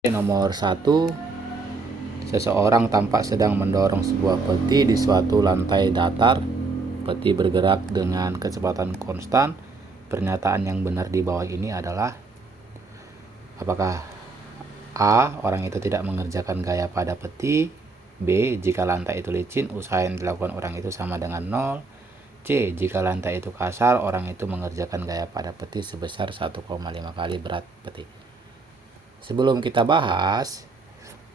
Nomor 1, seseorang tampak sedang mendorong sebuah peti di suatu lantai datar. Peti bergerak dengan kecepatan konstan. Pernyataan yang benar di bawah ini adalah: apakah A. Orang itu tidak mengerjakan gaya pada peti. B. Jika lantai itu licin, usaha yang dilakukan orang itu sama dengan 0. C. Jika lantai itu kasar, orang itu mengerjakan gaya pada peti sebesar 1,5 kali berat peti. Sebelum kita bahas,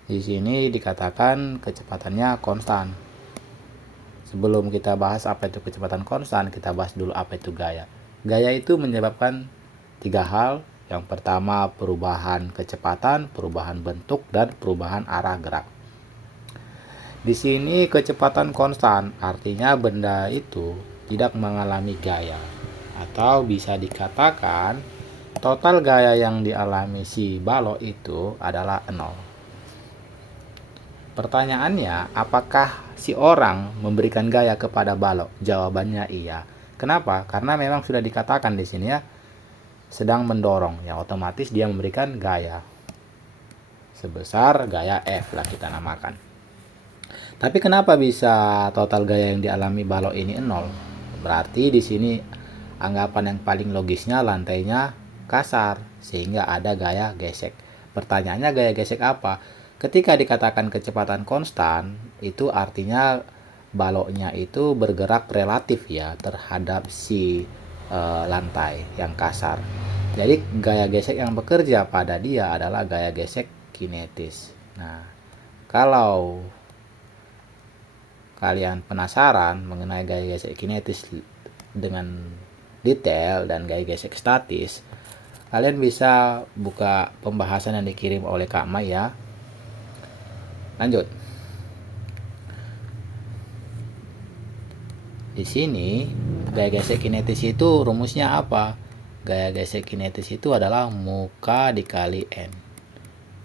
di sini dikatakan kecepatannya konstan. Sebelum kita bahas apa itu kecepatan konstan, kita bahas dulu apa itu gaya. Gaya itu menyebabkan 3 hal. Yang pertama, perubahan kecepatan, perubahan bentuk, dan perubahan arah gerak. Di sini kecepatan konstan, artinya benda itu tidak mengalami gaya. Atau bisa dikatakan total gaya yang dialami si balok itu adalah 0. Pertanyaannya, apakah si orang memberikan gaya kepada balok? Jawabannya iya. Kenapa? Karena memang sudah dikatakan di sini ya, sedang mendorong, yang otomatis dia memberikan gaya sebesar gaya F lah kita namakan. Tapi kenapa bisa total gaya yang dialami balok ini 0? Berarti di sini anggapan yang paling logisnya lantainya kasar sehingga ada gaya gesek. Pertanyaannya, gaya gesek apa? Ketika dikatakan kecepatan konstan, itu artinya baloknya itu bergerak relatif ya terhadap si lantai yang kasar. Jadi gaya gesek yang bekerja pada dia adalah gaya gesek kinetis. Nah, kalau kalian penasaran mengenai gaya gesek kinetis dengan detail dan gaya gesek statis, kalian bisa buka pembahasan yang dikirim oleh Kak Mai ya. Lanjut. Di sini gaya gesek kinetis itu rumusnya apa? Gaya gesek kinetis itu adalah muka dikali N.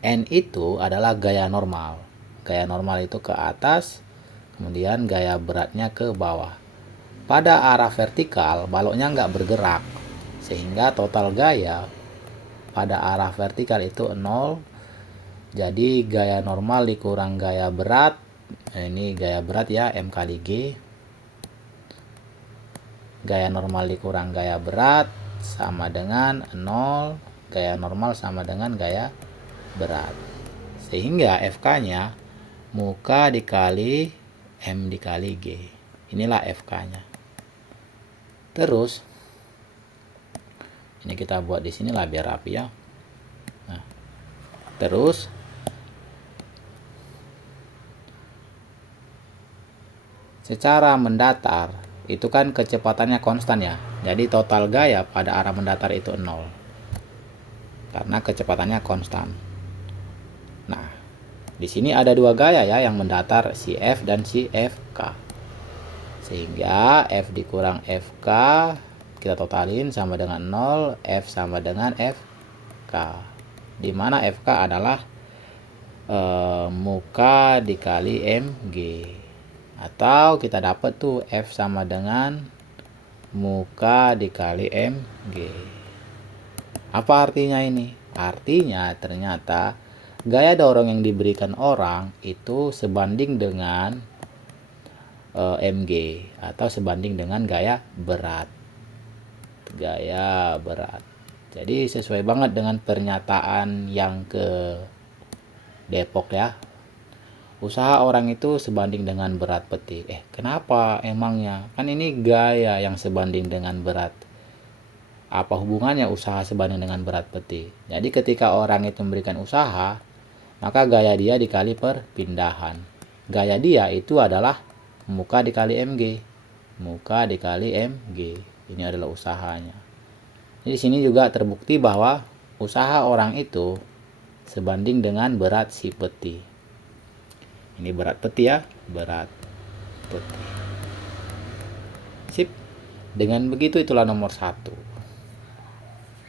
N itu adalah gaya normal. Gaya normal itu ke atas, kemudian gaya beratnya ke bawah. Pada arah vertikal, baloknya nggak bergerak, sehingga total gaya pada arah vertikal itu 0. Jadi gaya normal dikurang gaya berat, nah ini gaya berat ya, M kali G. Gaya normal dikurang gaya berat sama dengan 0. Gaya normal sama dengan gaya berat. Sehingga FK-nya muka dikali M dikali G. Inilah FK-nya. Terus ini kita buat di sini lah biar rapi ya. Nah, terus secara mendatar itu kan kecepatannya konstan ya. Jadi total gaya pada arah mendatar itu 0. Karena kecepatannya konstan. Nah, di sini ada 2 gaya ya yang mendatar, si F dan si FK. Sehingga F dikurang FK kita totalin sama dengan 0, F sama dengan FK. Dimana FK adalah muka dikali MG. Atau kita dapat tuh F sama dengan muka dikali MG. Apa artinya ini? Artinya ternyata gaya dorong yang diberikan orang itu sebanding dengan MG atau sebanding dengan gaya berat. Gaya berat. Jadi sesuai banget dengan pernyataan yang ke Depok ya. Usaha orang itu sebanding dengan berat peti. Kenapa emangnya? Kan ini gaya yang sebanding dengan berat. Apa hubungannya usaha sebanding dengan berat peti? Jadi ketika orang itu memberikan usaha, maka gaya dia dikali perpindahan. Gaya dia itu adalah muka dikali MG. Muka dikali MG. Ini adalah usahanya. Di sini juga terbukti bahwa usaha orang itu sebanding dengan berat si peti. Ini berat peti ya, berat peti. Sip. Dengan begitu itulah nomor 1.